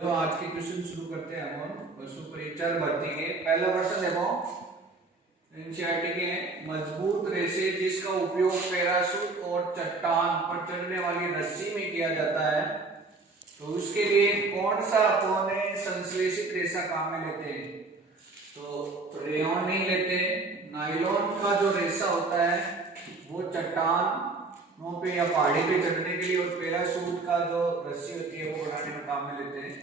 तो आज के क्वेश्चन शुरू करते हैं हम पशु परिचर भर्ती के। पहला क्वेश्चन देखो, एनसीईआरटी के मजबूत रेशे जिसका उपयोग पैराशूट और चट्टान पर चढ़ने वाली रस्सी में किया जाता है, तो उसके लिए कौन सा अपोनेंट संश्लेषित रेशा काम में लेते हैं? तो रेयॉन नहीं लेते। नायलॉन का जो रेशा होता है वो चट्टानों पे या पहाड़ी पे चढ़ने के लिए, और पैराशूट का जो रस्सी होती है वो बनाने में काम में लेते हैं।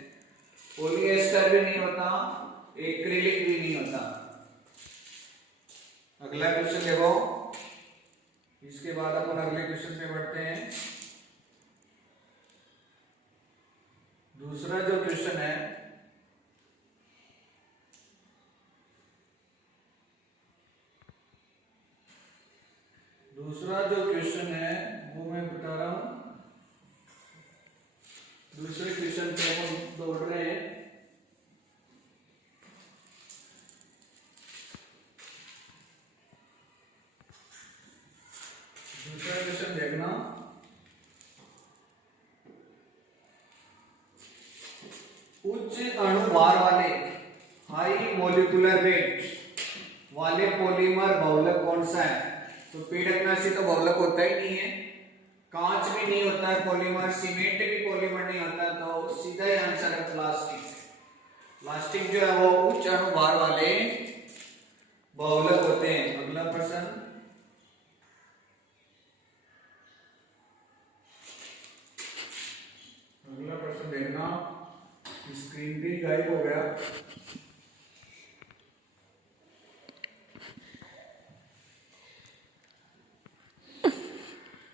पॉलीएस्टर भी नहीं होता, एक्रिलिक भी नहीं होता। अगला क्वेश्चन देखो, इसके बाद अपन अगले क्वेश्चन पे बढ़ते हैं। दूसरा जो क्वेश्चन है, वो मैं बता रहा हूं। दूसरे क्वेश्चन पे हम दौड़ रहे हैं। दूसरा क्वेश्चन देखना, उच्च अणुभार वाले हाई मोलिकुलर वेट वाले पॉलीमर बहुलक कौन सा है? तो पीडकनाशी तो बहुलक होता ही नहीं है, कांच भी नहीं होता है पॉलीमर, सीमेंट भी पॉलीमर नहीं होता, तो सीधा ही आंसर है प्लास्टिक। प्लास्टिक जो है वो उच्च अणुभार वाले बहुलक होते हैं। अगला प्रश्न, देखना, स्क्रीन भी गायब हो गया।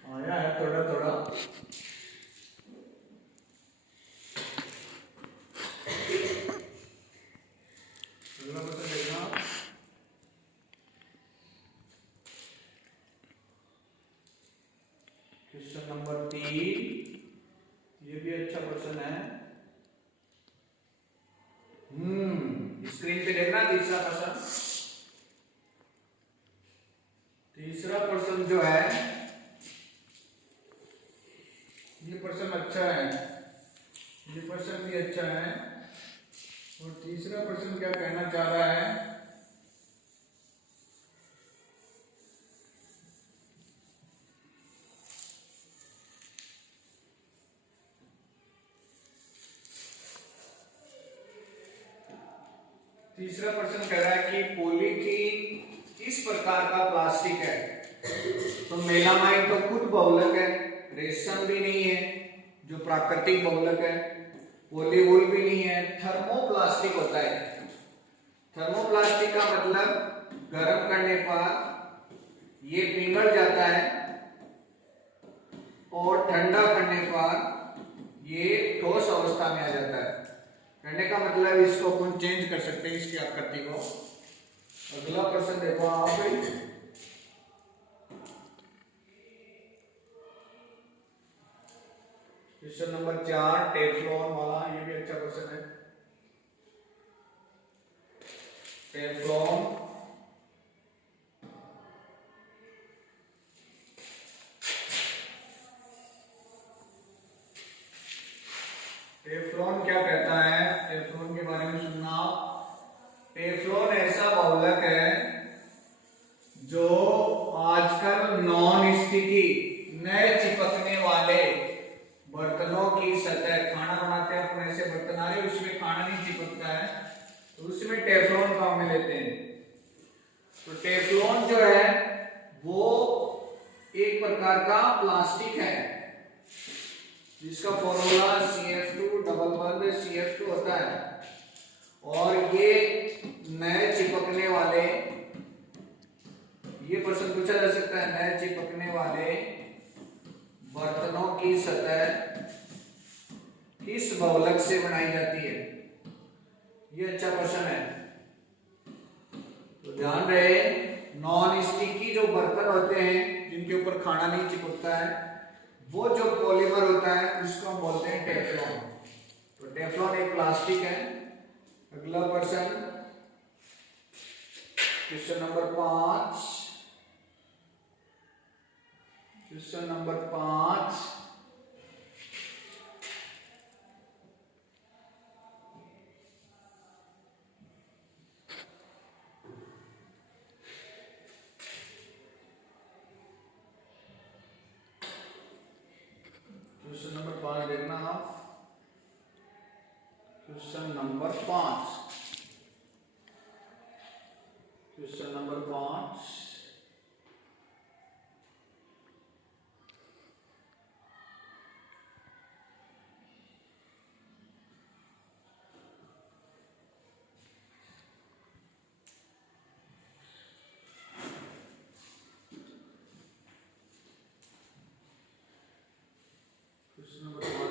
आया है थोड़ा थोड़ा। अगला प्रश्न देखना, क्वेश्चन नंबर 3। ये भी अच्छा क्वेश्चन है। स्क्रीन पे देखना तीसरा प्रश्न। तीसरा प्रश्न जो है, ये प्रश्न अच्छा है, ये प्रश्न भी अच्छा है। और तीसरा प्रश्न क्या कहना चाह रहा है? तीसरा प्रश्न कह रहा है कि पॉलीथीन किस प्रकार का प्लास्टिक है? तो मेलामाइन तो खुद बहुलक है, रेशम भी नहीं है जो प्राकृतिक बहुलक है, पॉलीवुल भी नहीं है, थर्मोप्लास्टिक होता है। थर्मोप्लास्टिक का मतलब गर्म करने पर ये पिघल जाता है और ठंडा करने पर ये ठोस अवस्था में आ जाता है। कहने का मतलब इसको अपन चेंज कर सकते हैं, इसकी आकृति को। अगला प्रश्न देखो आप, क्वेश्चन नंबर 4, टेफ्लॉन वाला। ये भी अच्छा क्वेश्चन है। टेफ्लॉन टेफ्लॉन क्या कहता है? टेफ्लॉन के बारे में सुनना। टेफ्लॉन ऐसा बहुलक है जो आजकल नॉन स्टिकी, नए चिपकने वाले बर्तनों की सतह, खाना बनाते हैं अपन, ऐसे बर्तन आ रहे उसमें खाना नहीं चिपकता है, तो उसमें टेफ्लॉन काम में लेते हैं। तो टेफ्लॉन जो है वो एक प्रकार का प्लास्टिक है जिसका फॉर्मूला CF2 डबल बंद CF2 होता है, और ये नए चिपकने वाले, ये प्रश्न पूछा जा सकता है, नए चिपकने वाले बर्तनों की सतह किस बहुलक से बनाई जाती है? ये अच्छा क्वेश्चन है, तो ध्यान रहे। नॉन स्टिकी जो बर्तन होते हैं जिनके ऊपर खाना नहीं चिपकता है, वो जो पॉलीमर होता है उसको हम बोलते हैं टेफ्लॉन। तो टेफ्लॉन एक प्लास्टिक है। अगला question, question number 5। Question number 5, question number 5। Question number 5,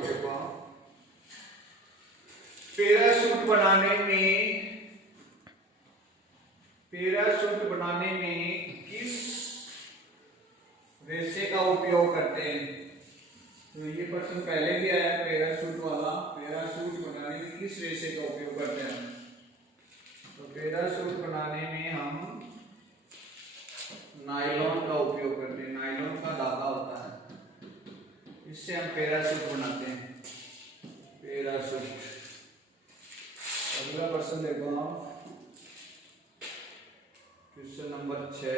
देखो, पैराशूट बनाने में किस रेशे का उपयोग करते हैं? तो ये प्रश्न पहले भी आया, पैराशूट वाला। पैराशूट बनाने में किस रेशे का उपयोग करते हैं? तो पैराशूट बनाने में हम नायलॉन का उपयोग करते हैं। नायलॉन का धागा होता है, इससे हम पैराशूट बनाते हैं। पैराशूट। अगला प्रश्न देखो आप, क्वेश्चन नंबर 6।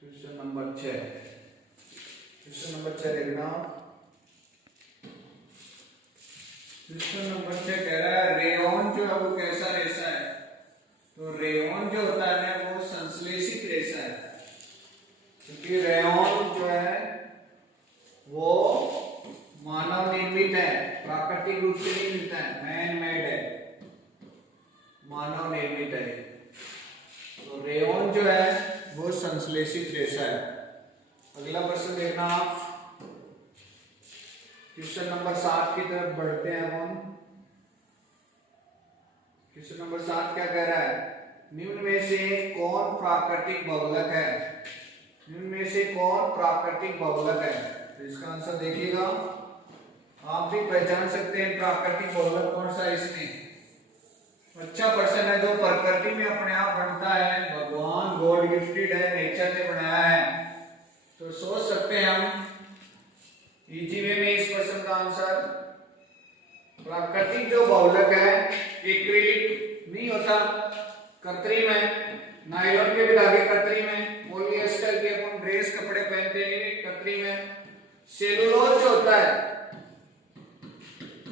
क्वेश्चन नंबर 6 देखना। क्वेश्चन नंबर 6 कह रहा है रेयॉन जो है वो कैसा रेशा है? तो रेयॉन जो होता है ना वो संश्लेषित रेशा है, क्योंकि रेयॉन जो है वो मानव निर्मित है, प्राकृतिक रूप से नहीं मिलता है, मैन मेड है, मानव निर्मित है। तो रेयॉन जो है वो संश्लेषित रेशा है। अगला प्रश्न देखना आप, क्वेश्चन नंबर 7 की तरफ बढ़ते हैं हम। क्वेश्चन नंबर 7 क्या कह रहा है? निम्न में से कौन प्राकृतिक बहुलक है? निम्न में से कौन प्राकृतिक बहुलक है? तो इसका आंसर देखिएगा, आप भी पहचान सकते हैं प्राकृतिक बहुलक कौन सा इसमें। अच्छा प्रश्न है जो प्रकृति में अपने आप बनता है, भगवान गॉड गिफ्टेड है, नेचर ने बनाया है। तो सोच सकते हैं हम इजी वे में इस प्रश्न का आंसर। प्राकृतिक जो बहुलक है एक्रिलिक नहीं होता, कृत्रिम है। नायलॉन के भी धागे कृत्रिम है, पॉलिएस्टर के अपन ड्रेस कपड़े पहनते हैं कृत्रिम है। सेलुलोज जो होता है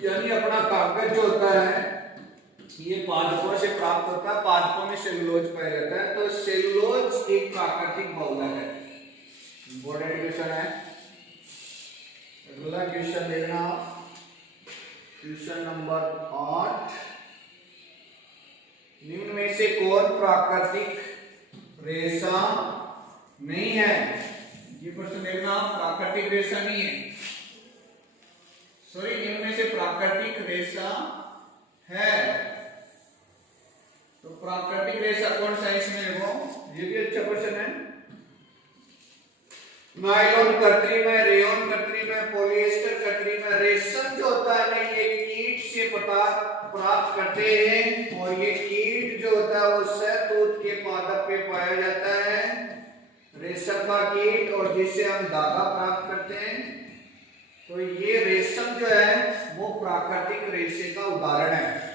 यानी अपना कागज जो होता है ये पादपों से प्राप्त होता है, पादपों में सेलुलोज पाया जाता है। तो सेलुलोज एक प्राकृतिक बहुलक है। इंपॉर्टेंट क्वेश्चन है। अगला क्वेश्चन देखना, क्वेश्चन नंबर 8। निम्न में से कौन प्राकृतिक रेशा नहीं है? ये प्रश्न देखना, प्राकृतिक रेशा नहीं है, सॉरी, निम्न में से प्राकृतिक रेशा है। तो प्राकृतिक रेशा कौन सा इसमें देखो, ये भी अच्छा क्वेश्चन है। नायलॉन कृत्रिम है, रेयॉन कृत्रिम है, पॉलिएस्टर कृत्रिम है। रेशम जो होता है ना ये कीट से प्राप्त करते हैं, और ये कीट जो होता है वो शहतूत के पादप पे पाया जाता है, रेशम का कीट, और जिससे हम धागा प्राप्त करते हैं। तो ये रेशम जो है वो प्राकृतिक रेशे का उदाहरण है।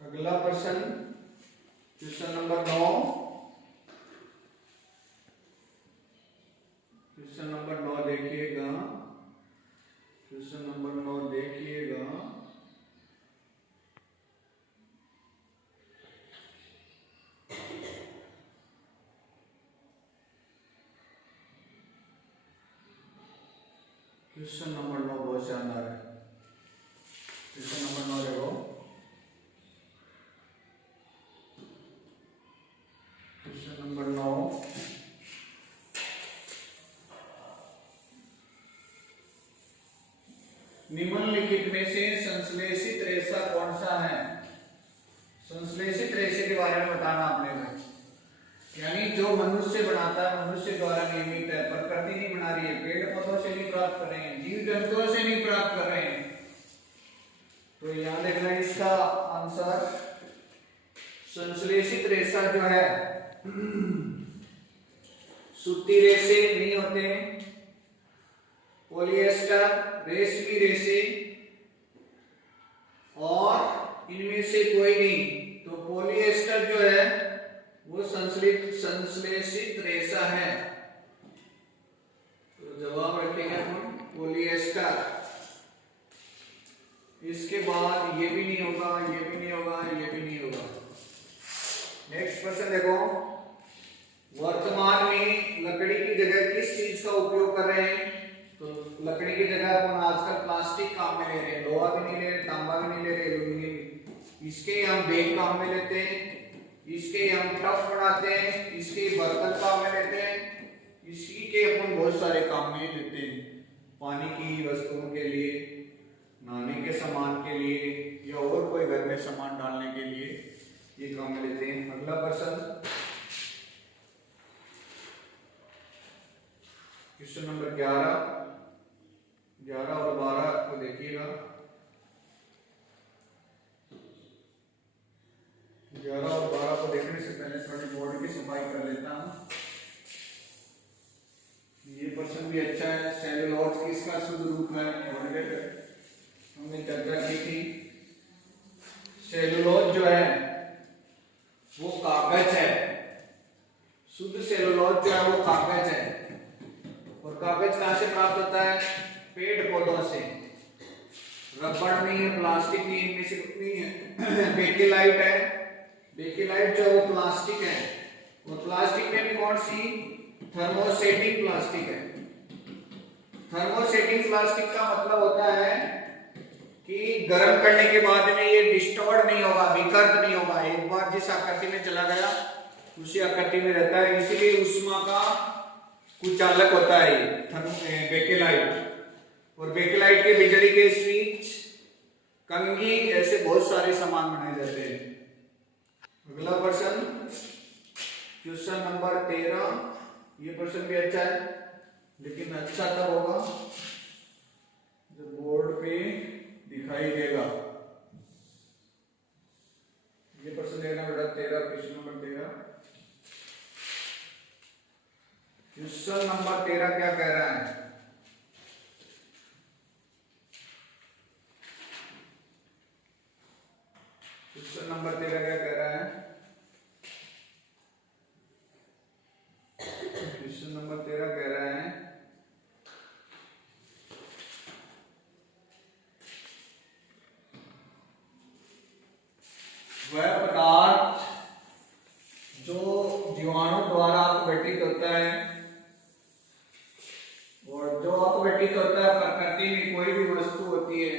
अगला प्रश्न, क्वेश्चन नंबर 9। क्वेश्चन नंबर 9 देखिएगा, क्वेश्चन नंबर 9 देखिएगा। क्वेश्चन नंबर 9 बहुत शानदार है। क्वेश्चन नंबर 9 देखो, क्वेश्चन नंबर 9। निम्नलिखित में से संश्लेषित रेशा कौन सा है? संश्लेषित रेशे के बारे में बताना आपने को, यानी जो मनुष्य बनाता है, मनुष्य द्वारा निर्मित है, प्रकृति नहीं बना रही है, पेड़ पौधों से नहीं प्राप्त कर रहे हैं, जीव जंतुओं से नहीं प्राप्त कर रहे हैं। तो यहां देखना इसका आंसर, संश्लेषित रेशा जो है सूती रेशे नहीं होते, पॉलिएस्टर, रेशमी रेशे, और इनमें से कोई नहीं। तो पॉलिएस्टर जो है वो संश्लेषित रेशा है। तो जवाब रखेंगे हम पॉलिएस्टर। इसके बाद ये भी नहीं होगा, ये भी नहीं होगा, ये भी नहीं होगा। नेक्स्ट क्वेश्चन देखो, वर्तमान में लकड़ी की जगह किस चीज का उपयोग कर रहे हैं? तो लकड़ी की जगह अपन आजकल प्लास्टिक काम में ले रहे हैं, लोहा भी नहीं ले रहे, तांबा भी नहीं ले रहे, एल्यूमिनियम भी। इसके हम बैग काम में लेते हैं, इसके हम टफ बनाते हैं, इसके बर्तन काम में लेते हैं, इसी के अपन बहुत सारे काम में लेते हैं। पानी की वस्तुओं के लिए, नहाने के सामान के लिए, या और कोई घर में सामान डालने के लिए ये काम में लेते हैं। अगला प्रश्न, क्वेश्चन नंबर 11 और 12 को देखिएगा। 11 और 12 को देखने से पहले थोड़ी बोर्ड की सफाई कर लेता हूँ। ये प्रश्न भी अच्छा है। सेलुलोज किसका शुद्ध रूप है? हमने चर्चा की थी। सेलुलोज जो है वो कागज है। शुद्ध सेलुलोज जो है वो कागज है। और कागज कहां से प्राप्त होता है? पेड़ पौधों से। रबड़ नहीं है, प्लास्टिक नहीं, इनमें से कुछ नहीं है। बेकेलाइट है। बेकेलाइट जो वो प्लास्टिक है, और प्लास्टिक में भी कौन सी? थर्मोसेटिंग प्लास्टिक है। थर्मोसेटिंग प्लास्टिक का मतलब होता है कि गर्म करने के बाद में ये डिस्टॉर्ट नहीं होगा, विकृत नहीं होगा। एक बार जिस आकृति में चला गया उसी आकृति में रहता है, इसीलिए ऊष्मा का कुचालक होता है ये बेकेलाइट। और बेकेलाइट के बिजली के स्विच, कंघी, ऐसे बहुत सारे सामान बनाए जाते हैं। अगला प्रश्न, क्वेश्चन नंबर 13। ये प्रश्न भी अच्छा है, लेकिन अच्छा तब होगा जब बोर्ड पे दिखाई देगा। ये प्रश्न देखना बेटा, 13, क्वेश्चन नंबर 13। क्वेश्चन नंबर 13 क्या कह रहा है? क्वेश्चन नंबर 13 क्या कह रहा है? क्वेश्चन नंबर 13 कह रहा है, वह पदार्थ जो जीवाणु द्वारा अपघटित होता है, और जो अपघटित होता है प्रकृति में कोई भी वस्तु होती है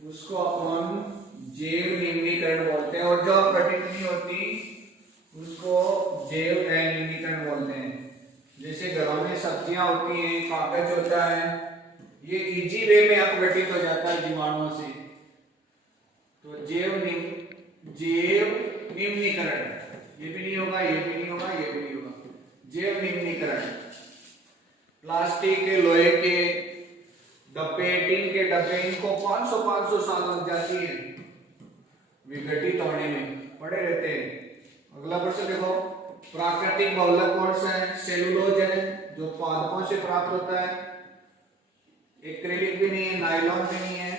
उसको अपन जैव निम्नीकरण बोलते हैं, और जो अपघटित नहीं होती उसको जैव अनिम्नीकरण बोलते हैं। जैसे घरों में सब्जियां होती हैं, कागज होता है, ये इजी वे में अपघटित हो जाता है जीवाणुओं से, तो जैव निम्नीकरण। ये भी नहीं होगा, ये भी नहीं होगा, ये भी नहीं होगा, जैव निम्नीकरण। प्लास्टिक के, लोहे के डब्बे, टीन के डब्बे, इनको 500 साल लग जाती है विघटित होने में, पड़े रहते हैं। अगला प्रश्न देखो, प्राकृतिक बहुलक कौन सा है? सेलुलोज है, जो पादपों से प्राप्त होता है। एक्रिलिक भी नहीं है, नायलॉन भी नहीं है।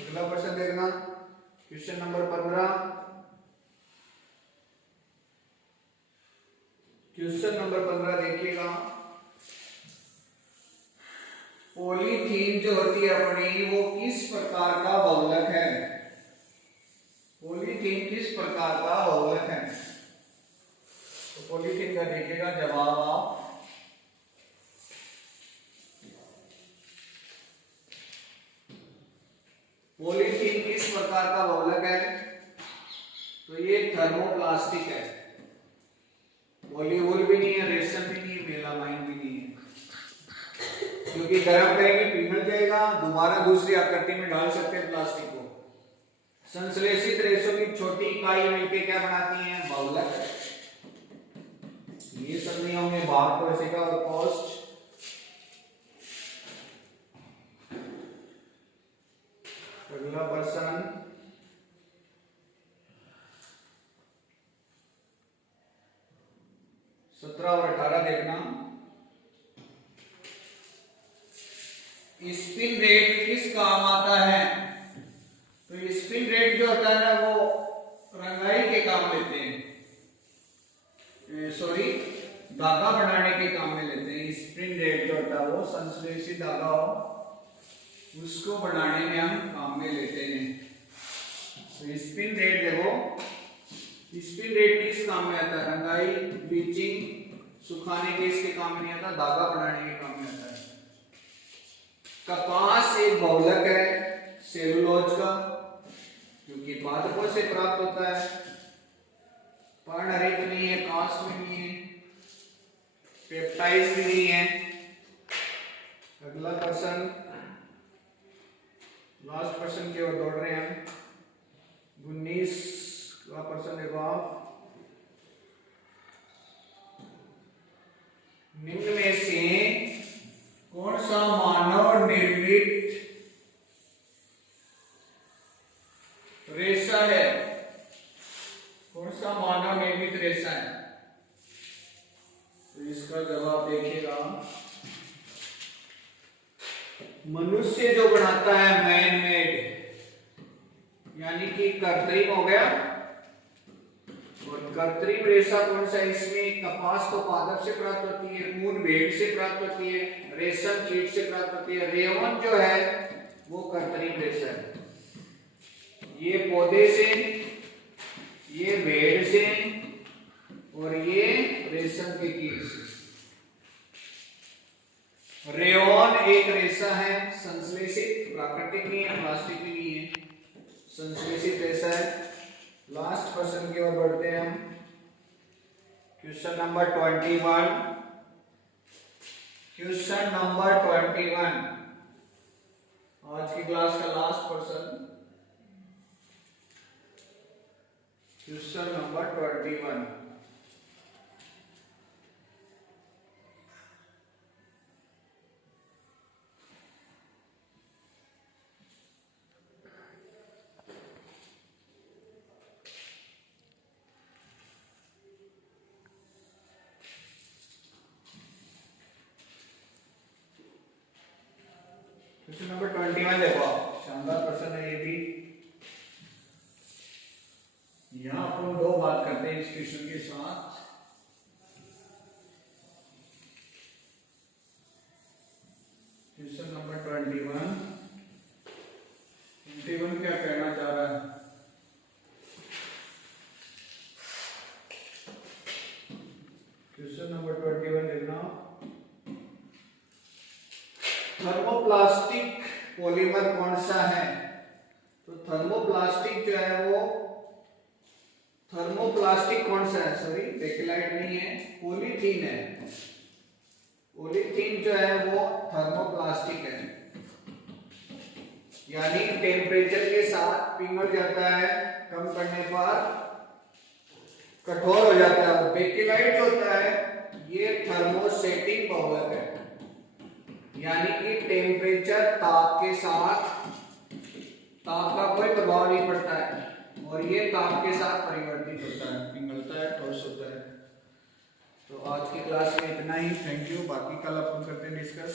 अगला प्रश्न देखना, क्वेश्चन नंबर 15। क्वेश्चन नंबर 15 देखिएगा, पॉलीथीन जो होती है अपनी, वो किस प्रकार का बहुलक है? पॉलीथीन किस प्रकार का बहुलक है? तो पॉलीथीन का देखिएगा जवाब आप। पॉलीथीन किस प्रकार का बहुलक है? तो ये थर्मोप्लास्टिक है। पॉलीवुल भी नहीं है, रेशम भी नहीं है, मेलामाइन भी नहीं है, क्योंकि गर्म करेंगे पिघल जाएगा, दोबारा दूसरी आकृति में डाल सकते हैं प्लास्टिक को। संश्लेषित रेशों की छोटी इकाई मिलकर क्या बनाती है? बहुलक। ये सब नहीं होंगे, बाहर को ऐसे का पोस्ट। अगला प्रश्न, सत्रह और 18 देखना। स्पिन रेट किस काम आता है? तो स्पिन रेट जो होता है ना, वो रंगाई के काम लेते हैं। धागा बनाने के काम में लेते हैं। स्पिन रेट जो होता है वो संश्लेषित धागा हो उसको बनाने में हम काम में लेते हैं। तो स्पिन रेट देखो, स्पिन रेट किस काम में आता है? रंगाई, ब्लीचिंग, सुखाने के इसके काम में नहीं आता, धागा बनाने के काम में आता है। कपास एक बहुलक है सेलुलोज का, क्योंकि पादपों से प्राप्त होता है, पर्णहरित नहीं है, काष्ठ भी नहीं है, पेप्टाइड्स भी नहीं है। अगला पर्सन, लास्ट पर्सन की ओर दौड़ रहे हैं हम। 19 का पर्सन देखो आप। निम्न में से कौन सा मानव निर्मित रेशा है? कौन सा मानव निर्मित रेशा है? तो इसका जवाब देखिएगा, मनुष्य जो बनाता है मैन मेड, यानी कि कृत्रिम हो गया। और कृत्रिम रेशा कौन सा? इसमें कपास तो पादप से प्राप्त होती है, ऊन भेड़ से प्राप्त होती है, रेशम कीट से प्राप्त होती है, रेयन जो है वो कृत्रिम रेशा है। ये पौधे से, ये भेड़ से और ये रेशम के कीट से। रेयन एक रेशा है संश्लेषित, प्राकृतिक नहीं है, प्लास्टिक भी नहीं है, संश्लेषित रेशा है। लास्ट क्वेश्चन की ओर बढ़ते हैं हम। Question number 21। क्वेश्चन नंबर 21 आज की क्लास का last question. Question number 21। Question number 21 देखो, शानदार प्रश्न है ये भी। यहां अपन दो बात करते हैं इस क्वेश्चन के साथ। क्वेश्चन नंबर 21 क्या कहना चाह रहा है? क्वेश्चन नंबर 21 देखना, थर्मोप्लास्टिक पॉलीमर कौन सा है? तो थर्मोप्लास्टिक जो है वो, थर्मोप्लास्टिक कौन सा है? सॉरी, बेकेलाइट नहीं है, पॉलीथीन है। पॉलीथीन जो है वो थर्मोप्लास्टिक है, यानी टेम्परेचर के साथ पिघल जाता है, कम करने पर कठोर हो जाता है। बेकेलाइट जो होता है ये थर्मोसेटिंग बहुलक है, यानी कि टेम्परेचर, ताप के साथ, ताप का कोई प्रभाव नहीं पड़ता है और ये ताप के साथ परिवर्तित होता है, पिघलता है, ठोस होता है। तो आज की क्लास में इतना ही। Thank you. बाकी कल अपन करते हैं डिस्कस।